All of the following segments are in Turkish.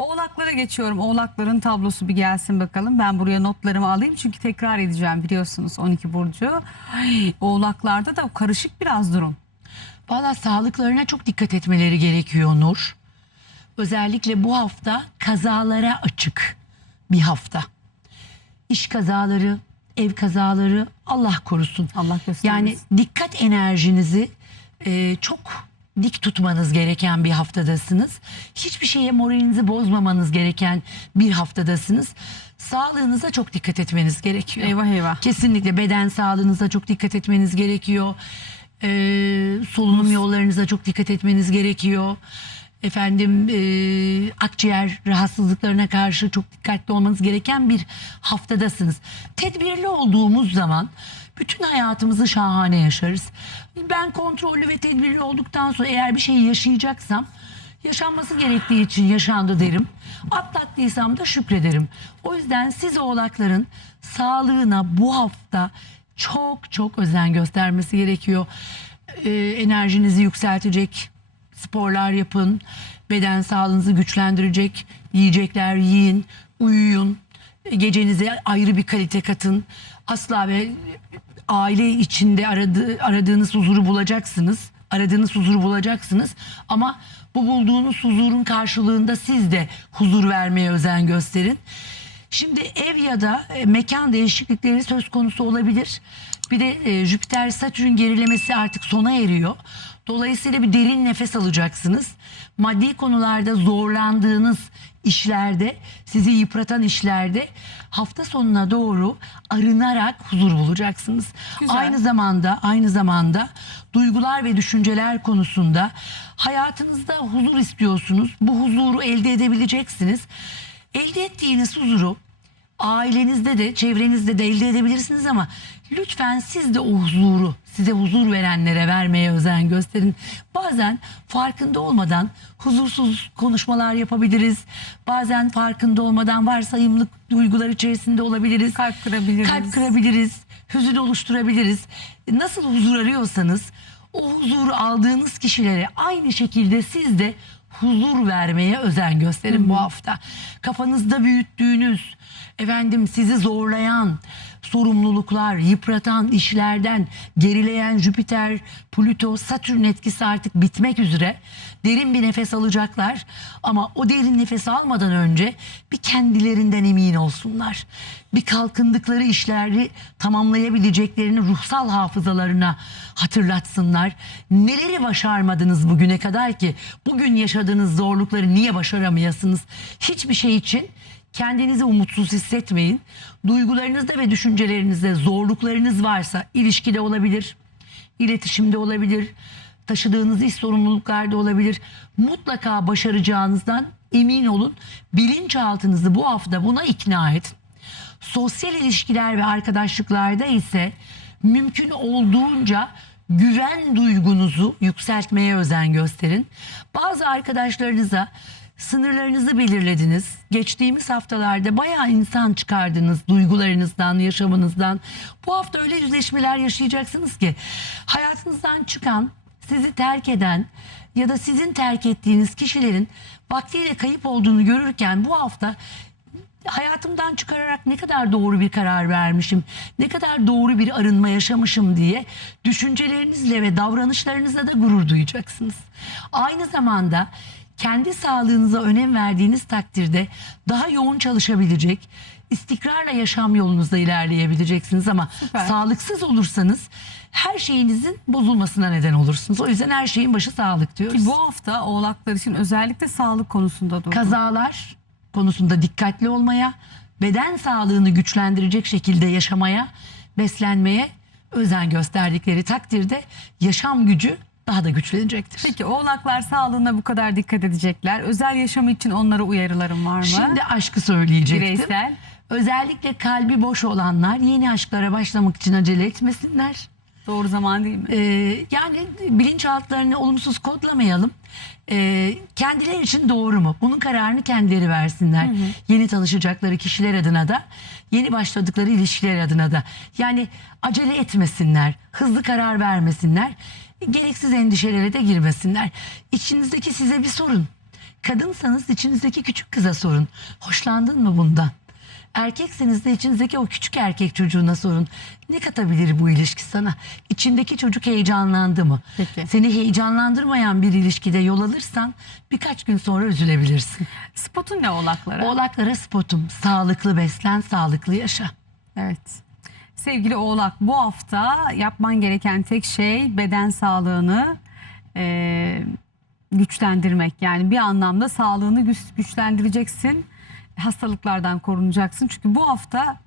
Oğlaklara geçiyorum. Oğlakların tablosu bir gelsin bakalım. Ben buraya notlarımı alayım çünkü tekrar edeceğim biliyorsunuz 12 burcu. Ay, oğlaklarda da karışık biraz durum. Valla sağlıklarına çok dikkat etmeleri gerekiyor Nur. Özellikle bu hafta kazalara açık bir hafta. İş kazaları, ev kazaları Allah korusun. Allah göstermesin. Yani dikkat enerjinizi e, çok dik tutmanız gereken bir haftadasınız. Hiçbir şeye moralinizi bozmamanız gereken bir haftadasınız. Sağlığınıza çok dikkat etmeniz gerekiyor. Eyvah eyvah. Kesinlikle beden sağlığınıza çok dikkat etmeniz gerekiyor. Ee, solunum yollarınıza çok dikkat etmeniz gerekiyor. Efendim e, akciğer rahatsızlıklarına karşı çok dikkatli olmanız gereken bir haftadasınız. Tedbirli olduğumuz zaman bütün hayatımızı şahane yaşarız. Ben kontrollü ve tedbirli olduktan sonra eğer bir şeyi yaşayacaksam yaşanması gerektiği için yaşandı derim. Atlattıysam da şükrederim. O yüzden siz oğlakların sağlığına bu hafta çok çok özen göstermesi gerekiyor. Ee, enerjinizi yükseltecek sporlar yapın. Beden sağlığınızı güçlendirecek yiyecekler yiyin, uyuyun. Gecenize ayrı bir kalite katın. Asla ve aile içinde aradığı, aradığınız huzuru bulacaksınız. Aradığınız huzuru bulacaksınız. Ama bu bulduğunuz huzurun karşılığında siz de huzur vermeye özen gösterin. Şimdi ev ya da e, mekan değişiklikleri söz konusu olabilir. Bir de e, Jüpiter Satürn gerilemesi artık sona eriyor. Dolayısıyla bir derin nefes alacaksınız. Maddi konularda zorlandığınız işlerde, sizi yıpratan işlerde hafta sonuna doğru arınarak huzur bulacaksınız. Güzel. Aynı zamanda aynı zamanda duygular ve düşünceler konusunda hayatınızda huzur istiyorsunuz. Bu huzuru elde edebileceksiniz. Elde ettiğiniz huzuru ailenizde de çevrenizde de elde edebilirsiniz ama lütfen siz de o huzuru size huzur verenlere vermeye özen gösterin. Bazen farkında olmadan huzursuz konuşmalar yapabiliriz. Bazen farkında olmadan varsayımlık duygular içerisinde olabiliriz. Kalp kırabiliriz. Kalp kırabiliriz. Hüzün oluşturabiliriz. Nasıl huzur arıyorsanız o huzuru aldığınız kişilere aynı şekilde siz de huzur vermeye özen gösterin bu hafta. Kafanızda büyüttüğünüz, efendim sizi zorlayan sorumluluklar, yıpratan işlerden, gerileyen Jüpiter, Plüto, Satürn etkisi artık bitmek üzere. Derin bir nefes alacaklar ama o derin nefes almadan önce bir kendilerinden emin olsunlar. Bir kalkındıkları işleri tamamlayabileceklerini ruhsal hafızalarına hatırlatsınlar. Neleri başarmadınız bugüne kadar ki bugün yaşadığınız zorlukları niye başaramayasınız? Hiçbir şey için kendinizi umutsuz hissetmeyin. Duygularınızda ve düşüncelerinizde zorluklarınız varsa ilişkide olabilir, iletişimde olabilir, taşıdığınız iş sorumluluklarda olabilir. Mutlaka başaracağınızdan emin olun. Bilinçaltınızı bu hafta buna ikna edin. Sosyal ilişkiler ve arkadaşlıklarda ise mümkün olduğunca güven duygunuzu yükseltmeye özen gösterin. Bazı arkadaşlarınıza sınırlarınızı belirlediniz. Geçtiğimiz haftalarda bayağı insan çıkardınız duygularınızdan, yaşamınızdan. Bu hafta öyle yüzleşmeler yaşayacaksınız ki hayatınızdan çıkan, sizi terk eden ya da sizin terk ettiğiniz kişilerin vaktiyle kayıp olduğunu görürken bu hafta hayatımdan çıkararak ne kadar doğru bir karar vermişim, ne kadar doğru bir arınma yaşamışım diye düşüncelerinizle ve davranışlarınızla da gurur duyacaksınız. Aynı zamanda kendi sağlığınıza önem verdiğiniz takdirde daha yoğun çalışabilecek, istikrarla yaşam yolunuzda ilerleyebileceksiniz ama Süper. sağlıksız olursanız her şeyinizin bozulmasına neden olursunuz. O yüzden her şeyin başı sağlık diyoruz. Ki bu hafta oğlaklar için özellikle sağlık konusunda durdu. kazalar konusunda dikkatli olmaya, beden sağlığını güçlendirecek şekilde yaşamaya, beslenmeye özen gösterdikleri takdirde yaşam gücü daha da güçlenecektir. Peki oğlaklar sağlığına bu kadar dikkat edecekler. Özel yaşamı için onlara uyarılarım var mı? Şimdi aşkı söyleyecektim. Bireysel. Özellikle kalbi boş olanlar yeni aşklara başlamak için acele etmesinler. Doğru zaman değil mi? Ee, yani bilinçaltlarını olumsuz kodlamayalım. Ee, kendileri için doğru mu? Bunun kararını kendileri versinler. Yeni tanışacakları kişiler adına da, yeni başladıkları ilişkiler adına da. Yani acele etmesinler, hızlı karar vermesinler, gereksiz endişelere de girmesinler. İçinizdeki size bir sorun. Kadınsanız içinizdeki küçük kıza sorun. Hoşlandın mı bundan? Erkekseniz de içinizdeki o küçük erkek çocuğuna sorun. Ne katabilir bu ilişki sana? İçindeki çocuk heyecanlandı mı? Peki. Seni heyecanlandırmayan bir ilişkide yol alırsan birkaç gün sonra üzülebilirsin. Spotun ne oğlaklara? Oğlaklara spotum. Sağlıklı beslen, sağlıklı yaşa. Evet. Sevgili Oğlak bu hafta yapman gereken tek şey beden sağlığını e, güçlendirmek. Yani bir anlamda sağlığını güç, güçlendireceksin. Hastalıklardan korunacaksın. Çünkü bu hafta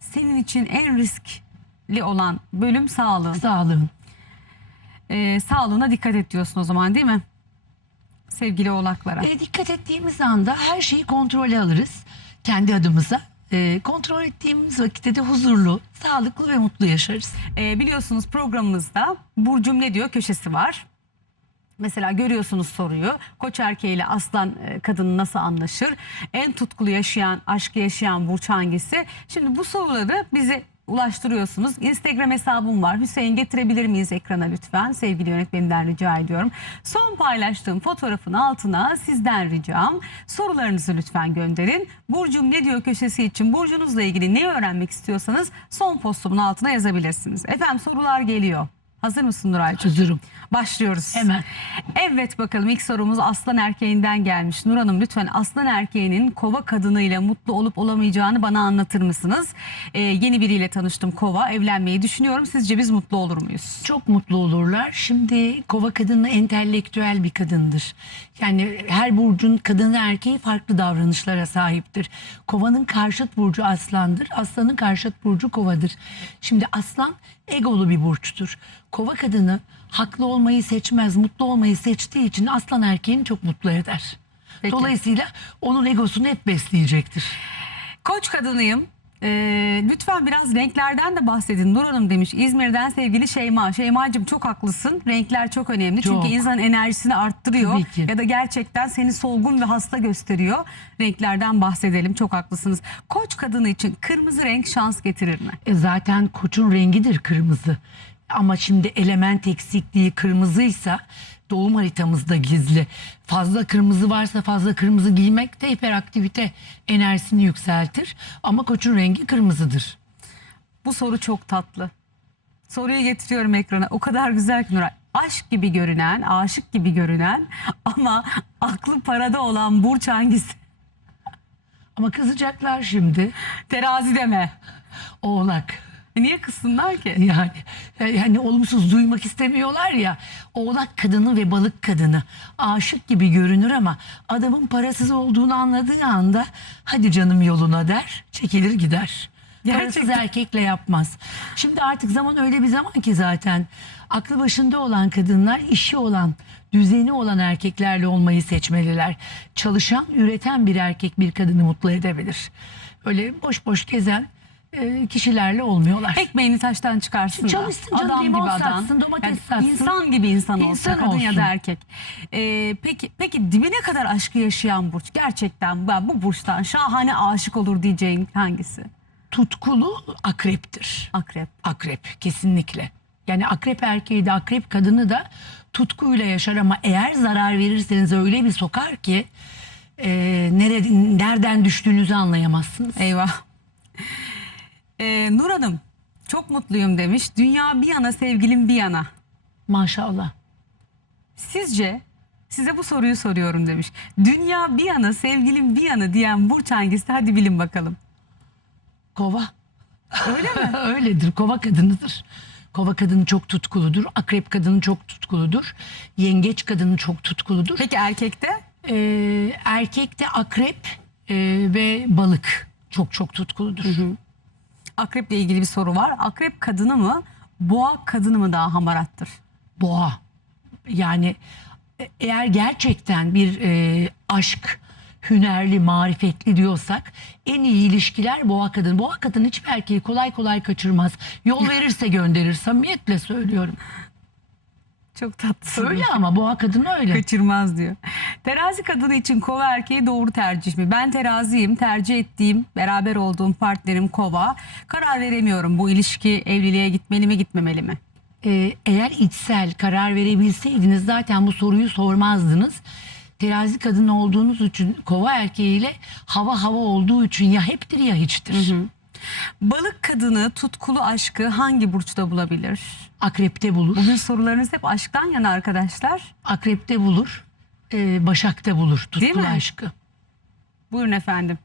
senin için en riskli olan bölüm sağlığın. Sağlığın. E, sağlığına dikkat et diyorsun o zaman değil mi? Sevgili Oğlaklara. E, dikkat ettiğimiz anda her şeyi kontrole alırız. Kendi adımıza. E, kontrol ettiğimiz vakitte de huzurlu, sağlıklı ve mutlu yaşarız. E, biliyorsunuz programımızda Burcum ne diyor köşesi var. Mesela görüyorsunuz soruyu. Koç erkeğiyle aslan e, kadını nasıl anlaşır? En tutkulu yaşayan, aşkı yaşayan burç hangisi? Şimdi bu soruları bize ulaştırıyorsunuz. Instagram hesabım var. Hüseyin getirebilir miyiz ekrana lütfen? Sevgili yönetmenimden rica ediyorum. Son paylaştığım fotoğrafın altına sizden ricam sorularınızı lütfen gönderin. Burcum ne diyor köşesi için burcunuzla ilgili ne öğrenmek istiyorsanız son postumun altına yazabilirsiniz. Efendim sorular geliyor. Hazır mısın Nuraycığım? Huzurum. Başlıyoruz. Hemen. Evet bakalım ilk sorumuz aslan erkeğinden gelmiş. Nur Hanım lütfen aslan erkeğinin kova kadınıyla mutlu olup olamayacağını bana anlatır mısınız? Ee, yeni biriyle tanıştım kova. Evlenmeyi düşünüyorum. Sizce biz mutlu olur muyuz? Çok mutlu olurlar. Şimdi kova kadını entelektüel bir kadındır. Yani her burcun kadını erkeği farklı davranışlara sahiptir. Kovanın karşıt burcu aslandır. Aslanın karşıt burcu kovadır. Şimdi aslan egolu bir burçtur. Kova kadını haklı olmayı seçmez, mutlu olmayı seçtiği için aslan erkeğini çok mutlu eder. Peki. Dolayısıyla onun egosunu hep besleyecektir. Koç kadınıyım. Ee, lütfen biraz renklerden de bahsedin. Nur Hanım demiş İzmir'den sevgili Şeyma. Şeyma'cığım çok haklısın. Renkler çok önemli. Çok. Çünkü insanın enerjisini arttırıyor. Tabii ki. Ya da gerçekten seni solgun ve hasta gösteriyor. Renklerden bahsedelim. Çok haklısınız. Koç kadını için kırmızı renk şans getirir mi? E zaten koçun rengidir kırmızı. Ama şimdi element eksikliği kırmızıysa doğum haritamızda gizli. Fazla kırmızı varsa fazla kırmızı giymek de hiperaktivite enerjisini yükseltir. Ama koçun rengi kırmızıdır. Bu soru çok tatlı. Soruyu getiriyorum ekrana. O kadar güzel ki Nuray. Aşk gibi görünen, aşık gibi görünen ama aklı parada olan burç hangisi? Ama kızacaklar şimdi. Terazi deme. Oğlak. Niye kızsınlar ki? Yani yani olumsuz duymak istemiyorlar ya. Oğlak kadını ve balık kadını aşık gibi görünür ama adamın parasız olduğunu anladığı anda hadi canım yoluna der, çekilir gider. Parasız Gerçekten. erkekle yapmaz. Şimdi artık zaman öyle bir zaman ki zaten aklı başında olan kadınlar işi olan, düzeni olan erkeklerle olmayı seçmeliler. Çalışan, üreten bir erkek bir kadını mutlu edebilir. Öyle boş boş gezen e, kişilerle olmuyorlar. Ekmeğini taştan çıkarsın da. Çalışsın canım, Adam limon gibi adam. satsın, domates satsın. İnsan gibi insan olsun. İnsan kadın ya olsun. da erkek. Ee, peki peki dibine kadar aşkı yaşayan burç. Gerçekten ben bu burçtan şahane aşık olur diyeceğin hangisi? tutkulu akreptir. Akrep. Akrep kesinlikle. Yani akrep erkeği de akrep kadını da tutkuyla yaşar ama eğer zarar verirseniz öyle bir sokar ki e, nerede, nereden düştüğünüzü anlayamazsınız. Eyvah. Ee, Nur Hanım çok mutluyum demiş. Dünya bir yana sevgilim bir yana. Maşallah. Sizce size bu soruyu soruyorum demiş. Dünya bir yana sevgilim bir yana diyen burç hangisi? Hadi bilin bakalım. Kova. Öyle mi? Öyledir. Kova kadınıdır. Kova kadını çok tutkuludur. Akrep kadını çok tutkuludur. Yengeç kadını çok tutkuludur. Peki erkekte? Ee, erkekte akrep e, ve balık çok çok tutkuludur. Akreple ilgili bir soru var. Akrep kadını mı, boğa kadını mı daha hamarattır? boğa. Yani e- eğer gerçekten bir e, aşk hünerli, marifetli diyorsak en iyi ilişkiler boğa kadın. Boğa kadın hiçbir erkeği kolay kolay kaçırmaz. Yol verirse gönderir. Samimiyetle söylüyorum. Çok tatlısın. Öyle ama boğa kadın öyle. Kaçırmaz diyor. Terazi kadını için kova erkeği doğru tercih mi? Ben teraziyim. Tercih ettiğim, beraber olduğum partnerim kova. Karar veremiyorum bu ilişki evliliğe gitmeli mi gitmemeli mi? Ee, eğer içsel karar verebilseydiniz zaten bu soruyu sormazdınız. terazi kadın olduğunuz için kova erkeğiyle hava hava olduğu için ya heptir ya hiçtir. Balık kadını tutkulu aşkı hangi burçta bulabilir? Akrepte bulur. Bugün sorularınız hep aşktan yana arkadaşlar. Akrepte bulur. e, başakta bulur Değil tutkulu mi? aşkı. Buyurun efendim.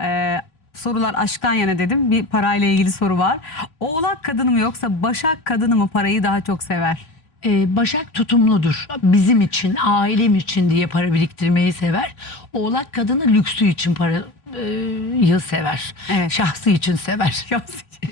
Ee, sorular aşktan yana dedim. Bir parayla ilgili soru var. Oğlak kadını mı yoksa Başak kadını mı parayı daha çok sever? Ee, Başak tutumludur. Bizim için, ailem için diye para biriktirmeyi sever. Oğlak kadını lüksü için parayı sever. Evet. Şahsı için sever.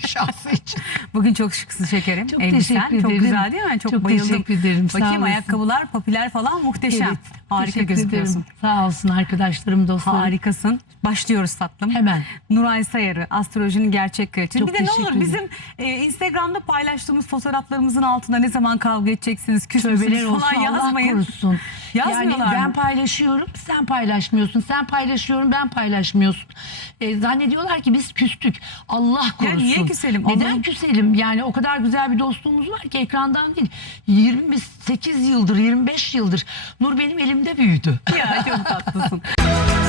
Şahsı için. Bugün çok şıksın şekerim. Çok Elbisen teşekkür çok ederim. güzel değil mi? Çok, Çok bayıldım. teşekkür ederim. Sağ Bakayım olasın. ayakkabılar, papiler falan muhteşem. Evet, Harika gözüküyorsun. ederim. Sağ olsun arkadaşlarım, dostlarım. Harikasın. Başlıyoruz tatlım. Hemen. Nuray Sayarı, astrolojinin gerçek kraliçesi. Çok Bir de ne olur ederim. bizim e, Instagram'da paylaştığımız fotoğraflarımızın altında ne zaman kavga edeceksiniz, küs müsünüz Tövbeler olsun falan Allah yazmayın. korusun. Yani Yazmıyorlar ben mı? paylaşıyorum sen paylaşmıyorsun. Sen paylaşıyorum ben paylaşmıyorsun. E, zannediyorlar ki biz küstük. Allah korusun. niye küselim? Neden Allah'ım- küselim? Yani o kadar güzel bir dostluğumuz var ki ekrandan değil. 28 yıldır 25 yıldır Nur benim elimde büyüdü. Ya çok tatlısın.